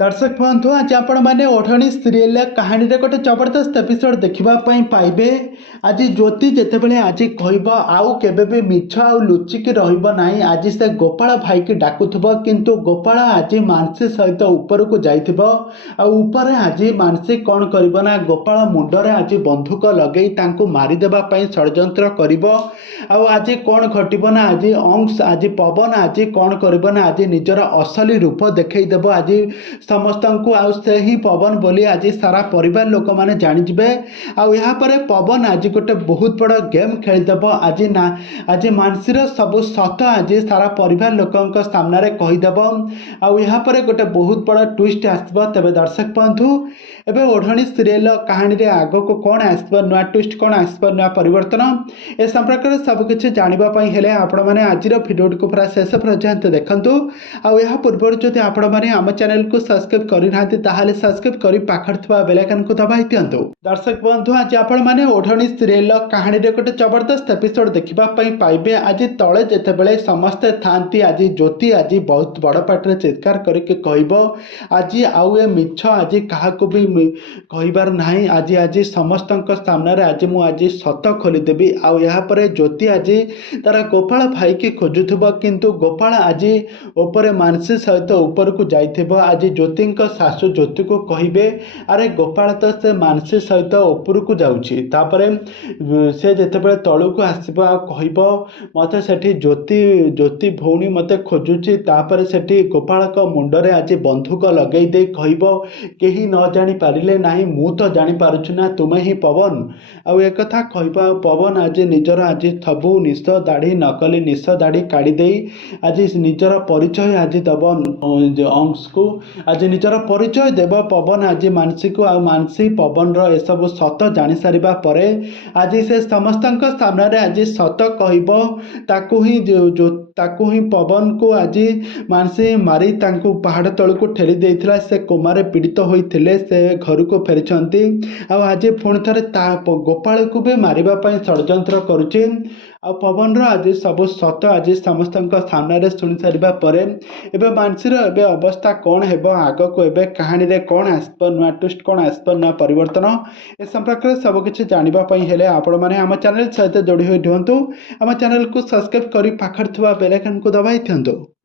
दर्शक बंधु आज आपण मैंने ओढ़णी सीरियल कहानी गोटे जबरदस्त एपिसोड देखापी पाइबे। आज ज्योति जितेबले आज कह आउ के मिछ आउ लुचिकी रहा आज से गोपाल भाई की डाकुब किंतु गोपाल आज मानसी सहित ऊपर को जापर आज मानसी कौन करना गोपाल मुंडरे आज बंधुक लगे मारिदेवाई षड्यंत्र कर आज कौन घटना आज अंश आज पवन आज कौन करना आज निजर असली रूप देखईदेव आज समस्त को से ही पवन बोली आज सारा परिवार लोक मैंने जानीजे आपर पवन आज गोटे बहुत बड़ गेम खेलीदेव आज ना आज मानसी सब सत आज सारा परिवार लोक सामने कहीदेव आपर गोटे बहुत बड़ ट्विस्ट आसब। तेज दर्शक बंधु एवं ओढ़णी सीरियल कहानी आग को कौन आसब नुआ ट्विस्ट कौन आसब नुआ परिवर्तन ए संपर्क में सबकि जानापी आपण मैंने आज भिडियो को पूरा शेष पर्यंत देखूँ आ पूर्व जदि आपण मैंने आम चैनल को सब्सक्राइब करना सब्सक्राइब कर पाखर बेल आइकन को दबाई दिंतु। दर्शक बंधु आज आपण मैंने ओढ़णी सीरियल कहानी गोटे जबरदस्त एपिसोड देखापी पाइबे। आज तले जितेबले समस्ते थांती आज ज्योति आज बहुत बड़ पाटे चित्कार करके कह आज आउ ए मिछ आज क्या भी कहबार ना आज आज समस्त सामने आज मुझे सत खोलीदेवी आपर ज्योति आज तार गोपाल भाई की खोजुब किंतु गोपाल आज ऊपर मानसी सहित ऊपर को जाइथिबो आज ज्योति सासु ज्योति को कहे अरे गोपाल तो से मानसी सहित ऊपर को जाऊँगी से जितेबाला तलू को आसब कह मत से ज्योति ज्योति भौणी मत खोजुची से गोपाल मुंडरे आज बंधुक लगे दे कह कहीं न जानी पारे ना मु तो जापारुछु ना तुम्हें ही पवन आउ एक कह पवन आज निजर आज सबू निश दाढ़ी नकली निश दाढ़ी काढ़ी आज निजर परिचय आज दब अंश को आज निजर परिचय देव पवन आज मानसी को मानसी पवन सब सत जानी सारिबा परे आज से समस्त सामने आज सत कह ही पवन को आज मानसी मारी पहाड़ तल को ठेली देइथिला से कोमारे पीड़ित होइथिले से घर को फेरी आज पुणी थे गोपाल को भी मारिबा षड्यंत्र करुचे आ पवन आज सब सत आज समस्त सामने शुणी सारा पर एवं मानसी एवं अवस्था कौन है आग को एवं कहानी कौन आसब नुआ ट्विस्ट कौन आसब नुआ परिवर्तन ए संपर्क में सबकि जानापी आपण मैंने आम चैनल सहित जोड़ी हुई रुहतु आम चैनल को सब्सक्राइब कर पाखर बेल आइकन को दबाई दिंतु।